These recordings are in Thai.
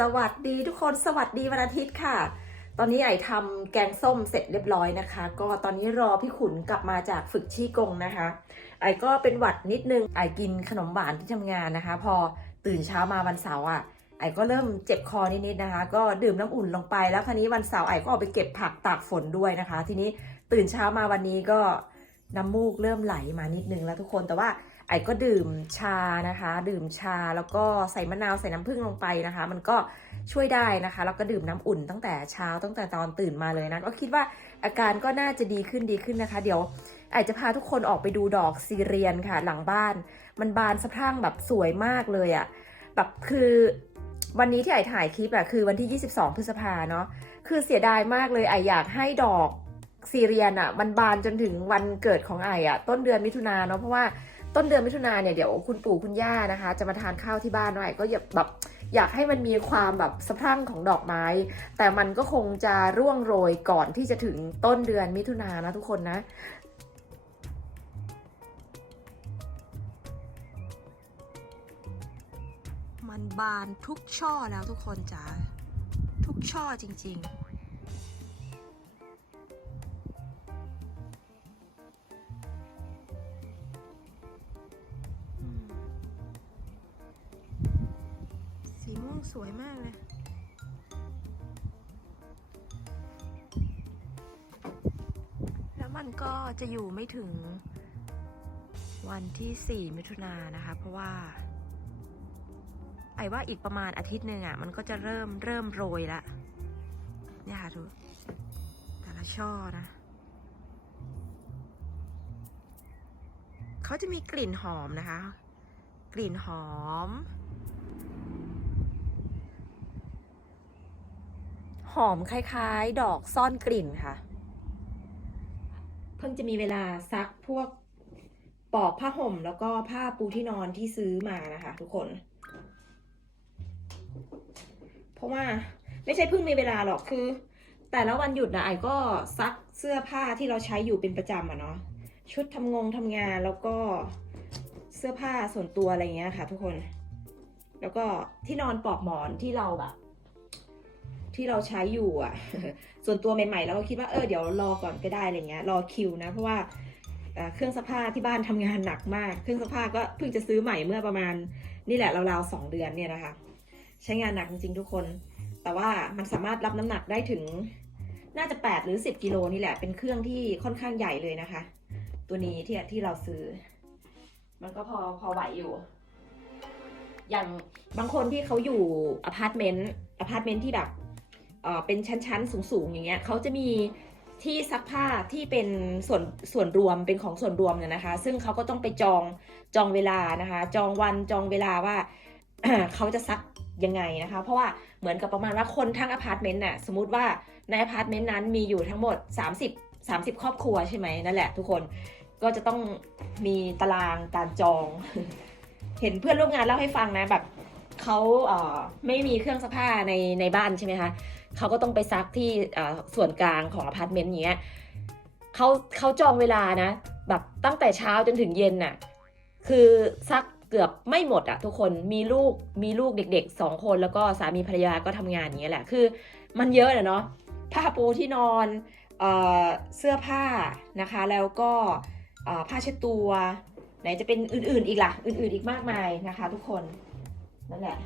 สวัสดีทุกคนสวัสดีวันอาทิตย์ค่ะ ตอนนี้ไอทำแกงส้มเสร็จเรียบร้อยนะคะ ก็ตอนนี้รอพี่ขุนกลับมาจากฝึกชี้กงนะคะ ไอก็เป็นหวัดนิดนึงไอกินขนมหวานที่ทำงานนะคะ พอตื่นเช้ามาวันเสาร์อะไอก็เริ่มเจ็บคอนิดๆนะคะ ก็ดื่มน้ำอุ่นลงไปแล้วคราวนี้วันเสาร์ไอก็ออกไปเก็บผักตากฝนด้วยนะคะ ทีนี้ตื่นเช้ามาวันนี้ก็น้ำมูกเริ่มไหลมานิดนึงแล้วทุกคนแต่ว่า ไอ้ก็ดื่มชานะคะ ดื่มชาแล้วก็ใส่มะนาวใส่น้ำผึ้งลงไปนะคะ มันก็ช่วยได้นะคะ แล้วก็ดื่มน้ำอุ่นตั้งแต่เช้าตั้งแต่ตอนตื่นมาเลยนะ ก็คิดว่าอาการก็น่าจะดีขึ้นดีขึ้นนะคะ เดี๋ยวไอจะพาทุกคนออกไปดูดอกซีเรียนค่ะ หลังบ้าน มันบานสะพรั่งแบบสวยมากเลยอะแบบคือวันนี้ที่ไอถ่ายคลิปอะคือวันที่ 22 พฤษภาเนาะคือเสียดายมากเลยไออยากให้ดอกซีเรียนอะมันบานจนถึงวันเกิดของไออะต้นเดือนมิถุนาเนาะเพราะว่า ต้นเดือนมิถุนาเนี่ยเดี๋ยวคุณปู่คุณย่านะคะ จะมาทานข้าวที่บ้านไอก็อยาแบบอยากให้มันมีความแบบสะพรั่งของดอกไม้ แต่มันก็คงจะร่วงโรยก่อนที่จะถึงต้นเดือนมิถุนานะทุกคนนะมันบานทุกช่อแล้วทุกคนจ๋าทุกช่อจริง ๆ สวยมากเลย แล้วมันก็จะอยู่ไม่ถึงวันที่ 4 มิถุนายนนะคะ เพราะว่า ไอ้ว่าอีกประมาณอาทิตย์หนึ่งอะ มันก็จะเริ่มเริ่มโรยละเนี่ยค่ะดูแต่ละช่อนะเขาจะมีกลิ่นหอมนะคะ กลิ่นหอม หอมคล้ายๆ ดอกซ่อนกลิ่นค่ะ เพิ่งจะมีเวลาซักพวกปลอกผ้าห่มแล้วก็ผ้าปูที่นอนที่ซื้อมานะคะ ทุกคน เพราะว่าไม่ใช่เพิ่งมีเวลาหรอกคือ แต่ละวันหยุดนะไอ้ก็ซักเสื้อผ้าที่เราใช้อยู่เป็นประจำอะเนาะชุดทำงงทำงานแล้วก็เสื้อผ้าส่วนตัวอะไรเงี้ยค่ะ ทุกคน แล้วก็ที่นอนปลอกหมอนที่เราแบบ ที่เราใช้อยู่อะ ส่วนตัวใหม่ๆเราก็คิดว่าเออเดี๋ยวรอก่อนก็ได้อะไรเงี้ยรอคิวนะเพราะว่าเครื่องซักผ้าที่บ้านทำงานหนักมาก เครื่องซักผ้าก็เพิ่งจะซื้อใหม่เมื่อประมาณนี่แหละราวๆสองเดือนเนี่ยนะคะ ใช้งานหนักจริงๆทุกคน แต่ว่ามันสามารถรับน้ำหนักได้ถึงน่าจะ 8 หรือ 10 กิโลนี่แหละ เป็นเครื่องที่ค่อนข้างใหญ่เลยนะคะ ตัวนี้ที่ที่เราซื้อ มันก็พอพอไหวอยู่ อย่างบางคนที่เขาอยู่อพาร์ตเมนต์อพาร์ตเมนต์ที่แบบ เออเป็นชั้นๆ สูงๆ อย่างเงี้ยเขาจะมีที่ซักผ้าที่เป็นส่วนส่วนรวมเป็นของส่วนรวมเนี่ยนะคะ ซึ่งเขาก็ต้องไปจองจองเวลานะคะ จองวันจองเวลาว่าเขาจะซักยังไงนะคะ เพราะว่าเหมือนกับประมาณว่าคนทั้งอพาร์ตเมนต์น่ะสมมติว่าในอพาร์ตเมนต์นั้นมีอยู่ทั้งหมด 30 30 ครอบครัวใช่ไหมนั่นแหละทุกคนก็จะต้องมีตารางการจอง เห็นเพื่อนร่วมงานเล่าให้ฟังนะแบบเขาเอ่อไม่มีเครื่องซักผ้าในในบ้านใช่ไหมคะ เขาก็ต้องไปซักที่ส่วนกลางของอพาร์ตเมนต์อย่างเงี้ยเขาเขาจองเวลานะ แบบตั้งแต่เช้าจนถึงเย็นน่ะ คือซักเกือบไม่หมดอะทุกคนมีลูกมีลูกเด็กๆสองคนแล้วก็สามีภรรยาก็ทำงานอย่างเงี้ยแหละ คือมันเยอะอะเนาะผ้าปูที่นอนเอเสื้อผ้านะคะ แล้วก็ผ้าเช็ดตัว ไหนจะเป็นอื่นๆอีกล่ะ อื่นๆอีกมากมายนะคะ ทุกคนนั่นแหละ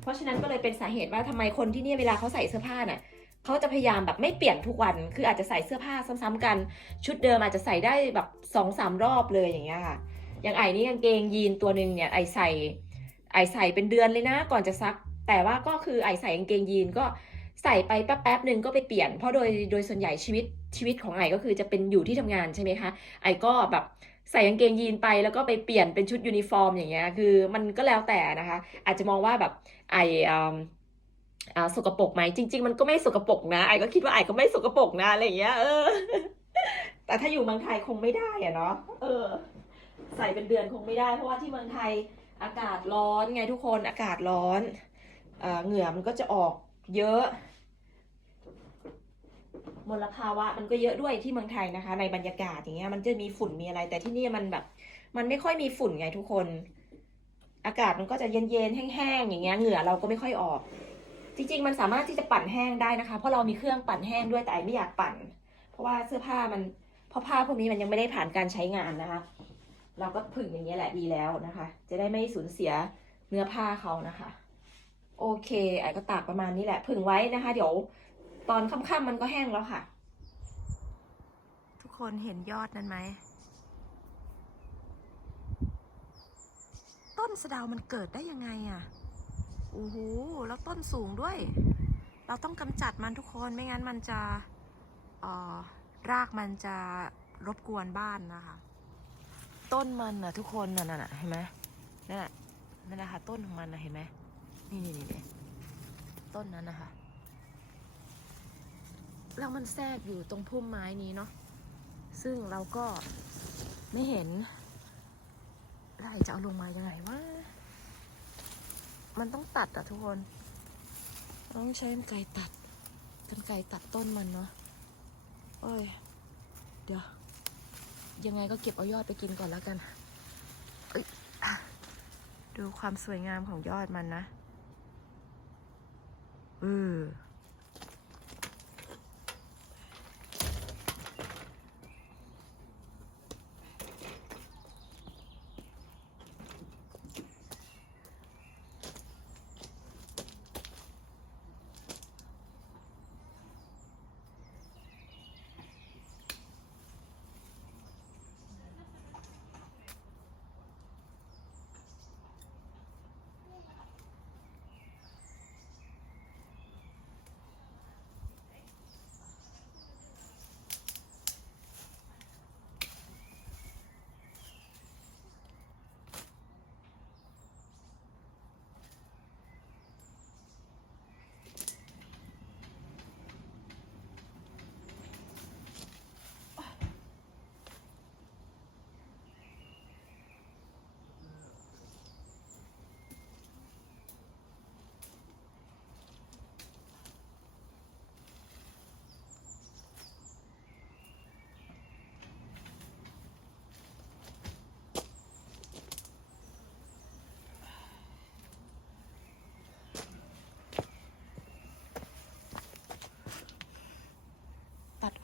เพราะฉะนั้นก็เลยเป็นสาเหตุว่าทำไมคนที่นี่เวลาเขาใส่เสื้อผ้าน่ะเขาจะพยายามแบบไม่เปลี่ยนทุกวัน คืออาจจะใส่เสื้อผ้าซ้ำๆกัน ชุดเดิมอาจจะใส่ได้แบบสองสามรอบเลยอย่างเงี้ยค่ะ อย่างไอ้นี่กางเกงยีนตัวหนึ่งเนี่ยไอใส่ไอใส่เป็นเดือนเลยนะก่อนจะซัก แต่ว่าก็คือไอใส่กางเกงยีนก็ใส่ไปแป๊บๆหนึ่งก็ไปเปลี่ยน เพราะโดยโดยส่วนใหญ่ชีวิตชีวิตของไอก็คือจะเป็นอยู่ที่ทำงานใช่ไหมคะ ไอก็แบบใส่กางเกงยีนไปแล้วก็ไปเปลี่ยนเป็นชุดยูนิฟอร์มอย่างเงี้ย คือมันก็แล้วแต่นะคะ อาจจะมองว่าแบบ ไออ่าสกปรกไหมจริง ๆ มันก็ไม่สกปรกนะไอก็คิดว่าไอก็ไม่สกปรกนะอะไรอย่างเงี้ยเออ แต่ถ้าอยู่เมืองไทยคงไม่ได้อะเนาะเออ ใส่เป็นเดือนคงไม่ได้ เพราะว่าที่เมืองไทยอากาศร้อนไงทุกคนอากาศร้อนเอ่อเหงื่อมันก็จะออกเยอะมลภาวะมันก็เยอะด้วยที่เมืองไทยนะคะ ในบรรยากาศอย่างเงี้ยมันจะมีฝุ่นมีอะไร แต่ที่นี่มันแบบ มันไม่ค่อยมีฝุ่นไงทุกคน อากาศมันก็จะเย็นๆแห้งๆอย่างเงี้ยเหงื่อเราก็ไม่ค่อยออก จริง ๆ มันสามารถที่จะปั่นแห้งได้นะคะ เพราะเรามีเครื่องปั่นแห้งด้วยแต่ไอไม่อยากปั่น เพราะว่าเสื้อผ้ามันเพราะผ้าพวกนี้มันยังไม่ได้ผ่านการใช้งานนะคะ เราก็ผึ่งอย่างนี้ยแหละดีแล้วนะคะ จะได้ไม่สูญเสียเนื้อผ้าเขานะคะ โอเคไอก็ตากประมาณนี้แหละ ผึ่งไว้นะคะ เดี๋ยวตอนค่ำๆมันก็แห้งแล้วค่ะ ทุกคนเห็นยอดนั้นไหม ต้นสะเดามันเกิดได้ยังไงอะ่ะโอ้โหแล้วต้นสูงด้วย เราต้องกำจัดมันทุกคนไม่งั้นมันจะออรากมันจะรบกวนบ้านนะคะ ต้นมันน่ะทุกคนน่ะน่ะเห็นไหมนั่นน่ะนั่นนะคะต้นของมันนะเห็นไหมนี่นี่นี่ต้นนั้นนะคะแล้วมันแทรกอยู่ตรงพุ่มไม้นี้เนาะซึ่งเราก็ไม่เห็น ไอจะเอาลงมายังไงวะ มันต้องตัดอะทุกคน ต้องใช้กรรไกรตัดกรรไกรตัดต้นมันเนาะเอ้ย เดี๋ยว ยังไงก็เก็บเอายอดไปกินก่อนแล้วกัน ดูความสวยงามของยอดมันนะเออ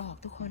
ออกทุกคน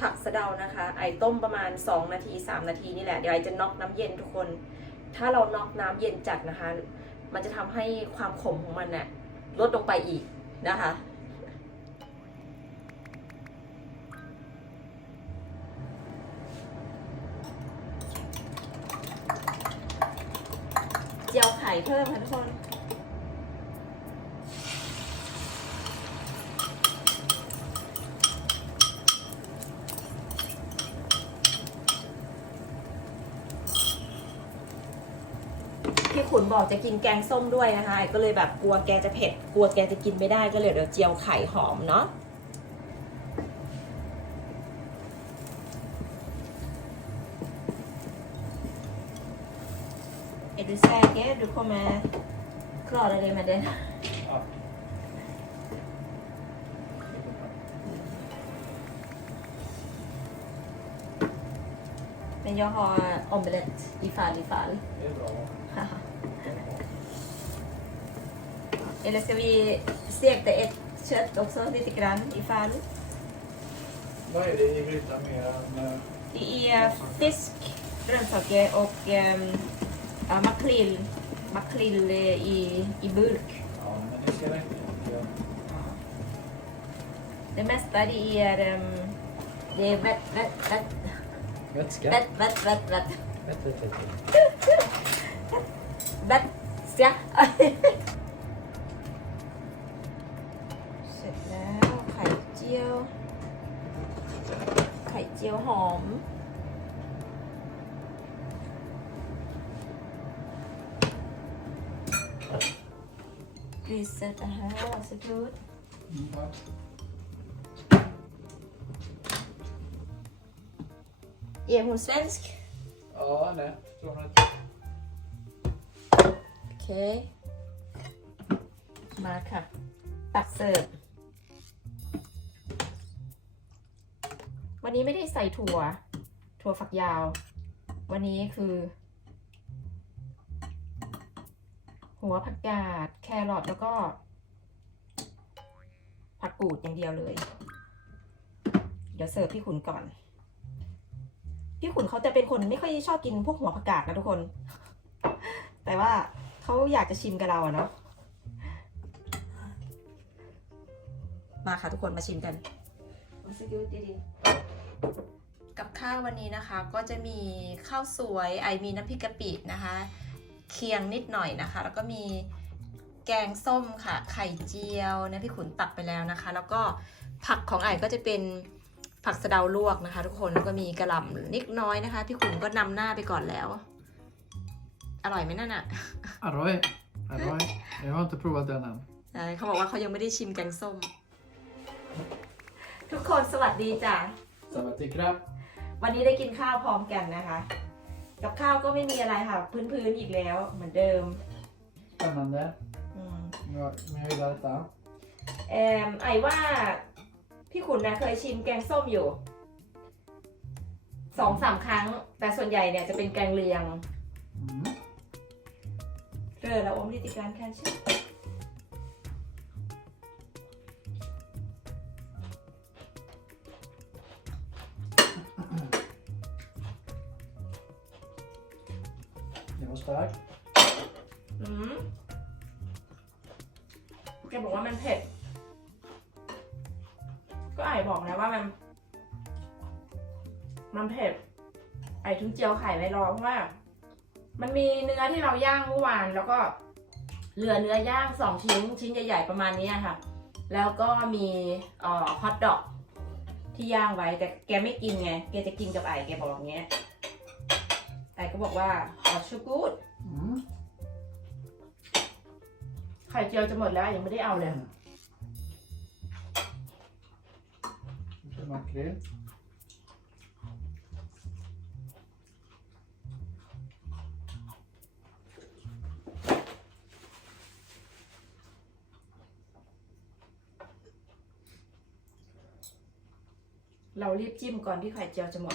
ผัก สะเดานะคะ ไอต้มประมาณ 2 นาที 3 นาทีนี่แหละ เดี๋ยวไอจะน็อกน้ำเย็นทุกคน ถ้าเราน็อกน้ำเย็นจัดนะคะ มันจะทำให้ความขมของมันน่ะลดลงไปอีกนะคะ เจียวไข่เพิ่มค่ะทุกคน พี่ขุน บอกจะกินแกงส้มด้วยนะคะไอ้ก็เลยแบบกลัวแกจะเผ็ด กลัวแกจะกินไม่ได้ก็เลยเดี๋ยวเจียวไข่หอมเนาะ Är du säker? Du kommer klara dig med det. Ja. Men jag har omelett ifall ifall. Det är bra. Eller ska vi stekta ett kött också lite grann ifall? Vad är det i grytan mer än... eh, Det är fisk, grönsaker och um, makrill, makrill i, i burk. Ja. ska det. Ja. Det mesta det är, um, det är vett, vett, vett, Vätska. vett, vett, vett, vett. Vett, vett, vett. Vätska. ข่เจียวหอม Grisset, aha, varsågod. Mm, tack. Är hon svensk? Ja, nej. Tror nog inte. โอเคมาค่ะ ตักเสิร์ฟ นี้ไม่ได้ใส่ถั่ว ถั่วฝักยาว วันนี้คือ หัวผักกาด แครอทแล้วก็ ผักกูดอย่างเดียวเลย เดี๋ยวเสิร์ฟพี่ขุนก่อน พี่ขุนเขาจะเป็นคนไม่ค่อยชอบกินพวกหัวผักกาดนะทุกคน แต่ว่าเขาอยากจะชิมกับเราอะเนาะมาค่ะทุกคนมาชิมกันมาสกิลดีๆ กับข้าววันนี้นะคะก็จะมีข้าวสวยไอมีน้ำพริกกะปินะคะ เคียงนิดหน่อยนะคะ แล้วก็มีแกงส้มค่ะ ไข่เจียวนะพี่ขุนตักไปแล้วนะคะ แล้วก็ผักของไอก็จะเป็นผักสะเดาลวกนะคะ ทุกคนแล้วก็มีกระหล่ำนิดน้อยนะคะ พี่ขุนก็นำหน้าไปก่อนแล้ว อร่อยไหมนั่นอะ Arroj. Arroj. Jag har inte provat den än. ใช่เขาบอกว่าเขายังไม่ได้ชิมแกงส้ม ทุกคนสวัสดีจ้ะ Savattikrap. วันนี้ได้กินข้าวพร้อมกันนะคะ กับข้าวก็ไม่มีอะไรค่ะ พื้นๆอีกแล้วเหมือนเดิม Spännande. อืม Jag, men jag gillar detta. แอมไอว่าพี่ขุนนะเคยชิมแกงส้มอยู่สองสามครั้ง แต่ส่วนใหญ่เนี่ยจะเป็นแกงเลียง Mm. เรอแล้วอมริติการ kanske Det var starkt. อืมแกบอกว่ามันเผ็ด ก็ไอบอกนะว่ามัน มันเผ็ด ไอถึงเจียวไข่ไว้รอเพราะว่า มันมีเนื้อที่เราย่างเมื่อวานแล้วก็เหลือเนื้อย่างสองชิ้นชิ้นใหญ่ๆประมาณนี้ค่ะ แล้วก็มีเอ่อฮอทดอกที่ย่างไว้แต่แกไม่กินไง แกจะกินกับไอแกบอกอย่างเงี้ยไอก็บอกว่าอ๋อชูกูด ไข่เจียวจะหมดแล้วยังไม่ได้เอาเลย Lite makrill. เรารีบจิ้มก่อนที่ไข่เจียวจะหมด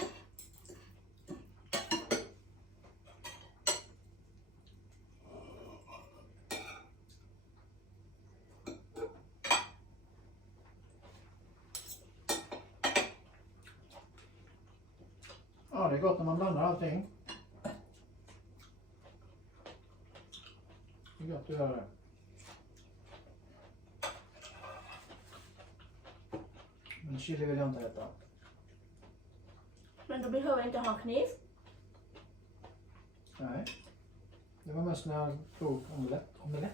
chili vill jag inte äta. Men då behöver jag inte ha kniv. Nej. Det var mest när jag tog omelett. omelett.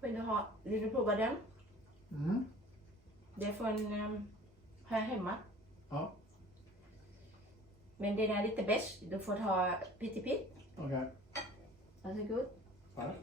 Vill du ha, vill du prova den? Mm. Det är från um, här hemma. Ja, Men den är lite beige. Du får ta pyttipitt. okej. Varsågod. Tack.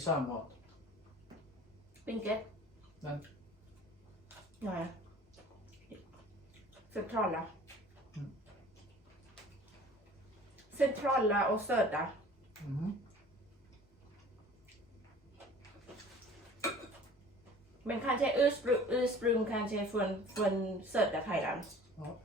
Är detta isarmat? Vilket? Den. Nej. Förklara. Mm. centrala och söta. Mm. Men kanske ursprung, ursprung kanske från, från söta Thailand. Ja.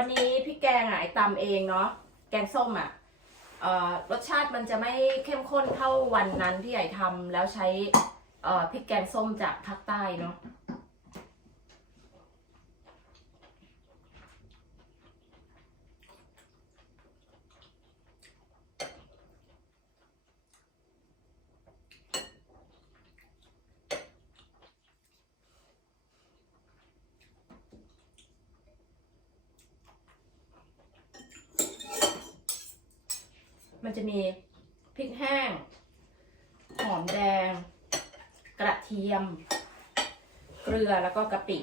วันนี้พี่แกงอะไอตำเองเนาะแกงส้มอะรสชาติมันจะไม่เข้มข้นเท่าวันนั้นที่ไอทำแล้วใช้เอ่อพริกแกงส้มจากภาคใต้เนาะ มันจะมีพริกแห้ง หอมแดง กระเทียม เกลือแล้วก็กะปิ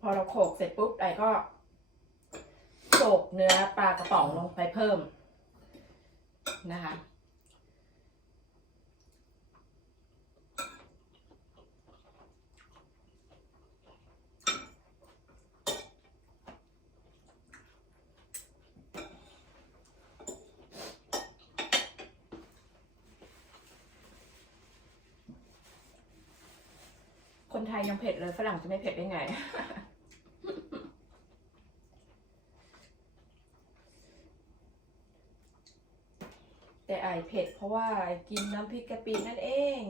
พอเราโขลกเสร็จปุ๊บไอ้ก็โขลกเนื้อปลากระป๋องลงไปเพิ่มนะคะ คนไทยยังเผ็ดเลยฝรั่งจะไม่เผ็ดได้ไง แต่ไอายเผ็ดเพราะว่ากินน้ำพริกกะปินั่นเอง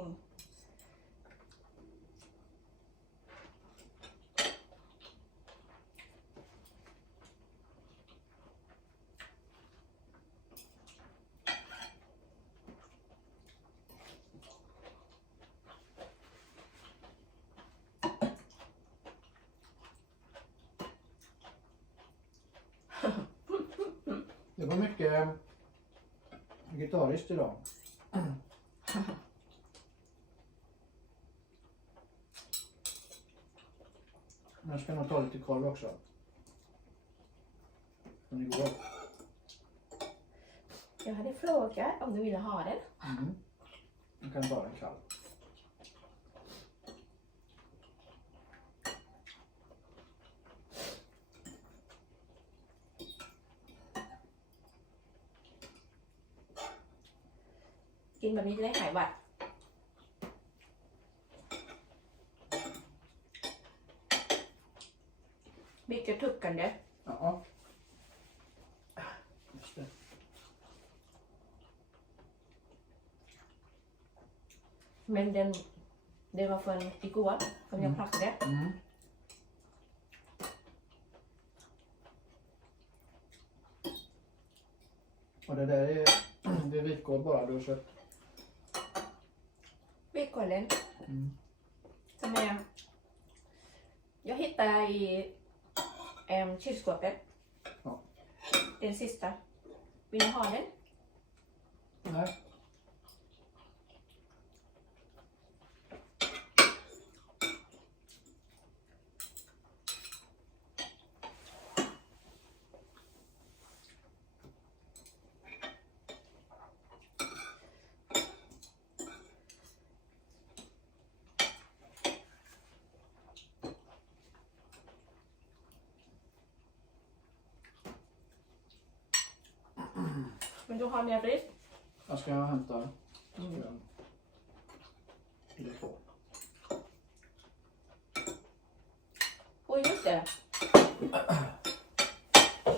vegetariskt idag. Jag ska nog ta lite korv också. Från igår. Jag hade frågat om du ville ha den. Mm. Jag kan ta den kall. กินแบบนี้จะได้หายหวัด บิ๊กจะถึกกันเด้อ Ja. Just det. Men den, det var från igår som jag Mm. plockade. Mm. Och det där är, det är vitkål bara du har köpt. Vitkålen Mm. som är... Jag hittade i um, kylskåpet. Ja. Den sista. Vill du ha den? Nej. Vill du ha mer ris? Jag ska hämta. Ska Mm. jag fylla på. Och just det.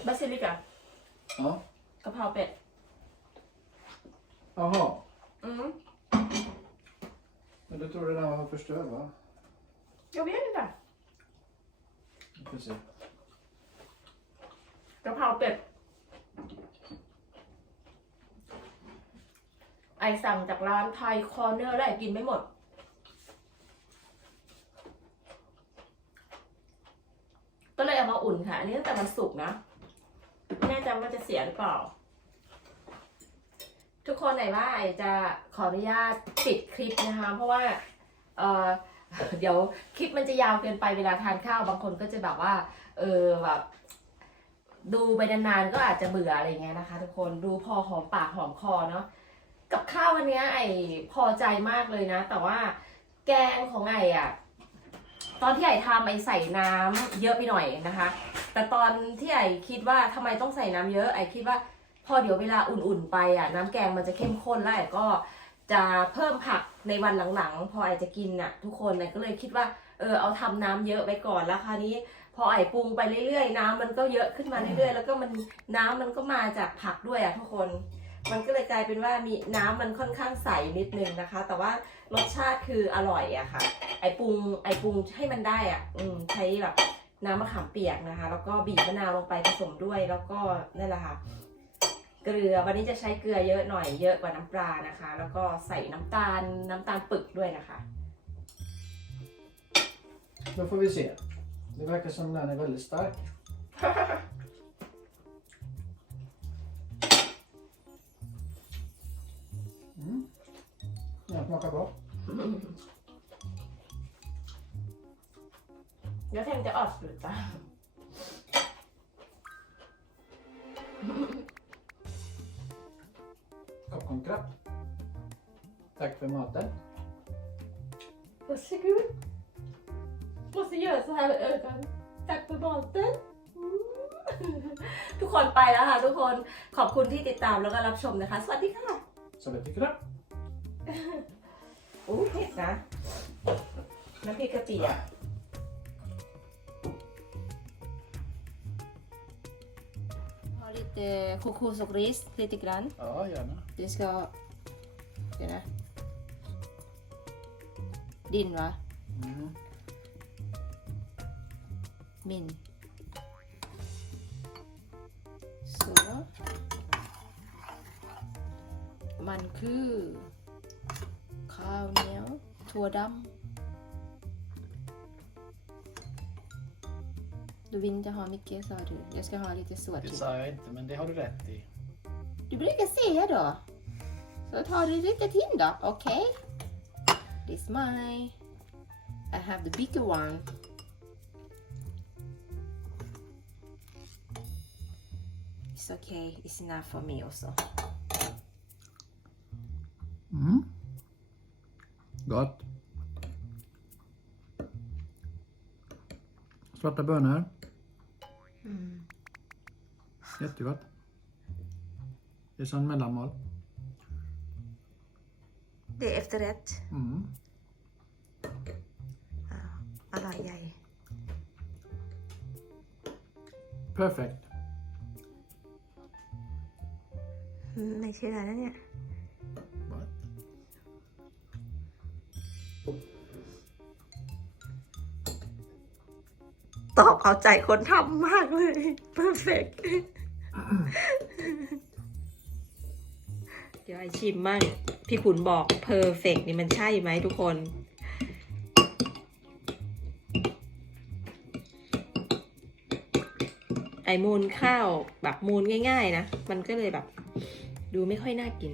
Basilika. Ja. กะเพราเป็ด Jaha. อืม Men du trodde den var förstör va? Jag vet inte. Vi får se. กะเพราเป็ด ไอสั่งจากร้านไทยคอร์เนอร์ได้กินไม่หมด ก็เลยเอามาอุ่นค่ะ อันนี้ตั้งแต่วันศุกนะไม่แน่ใจว่าจะเสียหรือเปล่า ทุกคนไหนว่าไอจะขออนุญาตปิดคลิปนะคะ เพราะว่า เออเดี๋ยวคลิปมันจะยาวเกินไปเวลาทานข้าวบางคนก็จะแบบว่า เออแบบดูไปนานๆก็อาจจะเบื่ออะไรเงี้ยนะคะ ทุกคนดูพอหอมปากหอมคอเนาะ กับข้าววันนี้ไอพอใจมากเลยนะ แต่ว่าแกงของไออะตอนที่ไอทำไอใส่น้ำเยอะไปหน่อยนะคะ แต่ตอนที่ไอคิดว่าทำไมต้องใส่น้ำเยอะไอคิดว่า พอเดี๋ยวเวลาอุ่นๆไปอะ น้ำแกงมันจะเข้มข้นแล้วไอก็จะเพิ่มผักในวันหลังๆ พอไอจะกินน่ะ ทุกคนไอก็เลยคิดว่าเออเอาทำน้ำเยอะไว้ก่อนแล้วคราวนี้ พอไอปรุงไปเรื่อยๆ น้ำมันก็เยอะขึ้นมาเรื่อยๆ แล้วก็มันน้ำมันก็มาจากผักด้วยอะทุกคน มันก็เลยกลายเป็นว่ามีน้ำมันค่อนข้างใสนิดนึงนะคะ แต่ว่ารสชาติคืออร่อยอะค่ะ ไอปรุงไอปรุงให้มันได้อะอืมใช้แบบน้ำมะขามเปียกนะคะ แล้วก็บีบมะนาวลงไปผสมด้วย แล้วก็นั่นแหละค่ะ เกลือวันนี้จะใช้เกลือเยอะหน่อยเยอะกว่าน้ำปลานะคะ แล้วก็ใส่น้ำตาลน้ำตาลปึกด้วยนะคะ Då får vi se. Det verkar som den är väldigt stark. อเปล่า Koppkonkrapp. Tack för maten. Varsågod. Måste göra så här med ögonen. Tack för maten. ทุกคนไปแล้วค่ะทุกคนขอบคุณที่ติดตามแล้วก็รับชมนะคะ สวัสดีค่ะ Så vet du krapp. โอ้เผ็ดนะ น้ำพริกกะปิอะ Ha lite kokos och ris, lite grann. Ja, gärna. Det ska... Ska det? Din va? Mm. Min. Så. มันคือ Braunau, Tårdam. Du vill inte ha mycket sa du. Jag ska ha lite så Det sa jag inte, men det har du rätt i. Du brukar säga då. Så tar du lite till då. Okej. This mine. I have the bigger one. It's okay. It's enough for me also. Mm. Gott. Svarta bönor. Mm. Jättegott. Det är som mellanmål. Det är efterrätt. Mm. อร่อยใหญ่ Perfekt. ไม่เชื่อ ตอบเอาใจคนทำมากเลย perfect เดี๋ยวไอชิมมั่งพี่ขุนบอก perfect นี่มันใช่ไหมทุกคนไอมูนข้าวแบบมูนง่าย ๆ นะ มันก็เลยแบบ ดูไม่ค่อยน่ากิน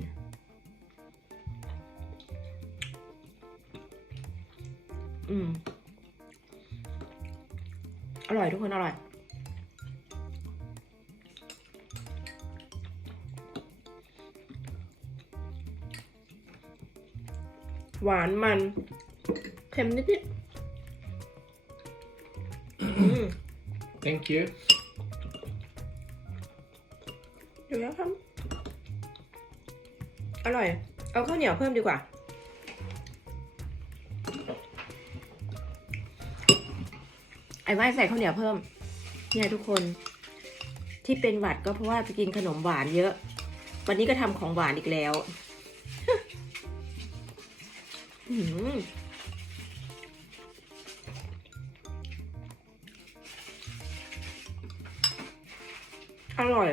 อืม อร่อยทุกคนอร่อย หวานมันเค็มนิดๆอืม Thank you. เดี๋ยวนะครับ อร่อย เอาข้าวเหนียวเพิ่มดีกว่า ไอ้ไม้ใส่ข้าวเหนียวเพิ่ม เนี่ยทุกคนที่เป็นหวัดก็เพราะว่าไปกินขนมหวานเยอะ วันนี้ก็ทำของหวานอีกแล้วอร่อย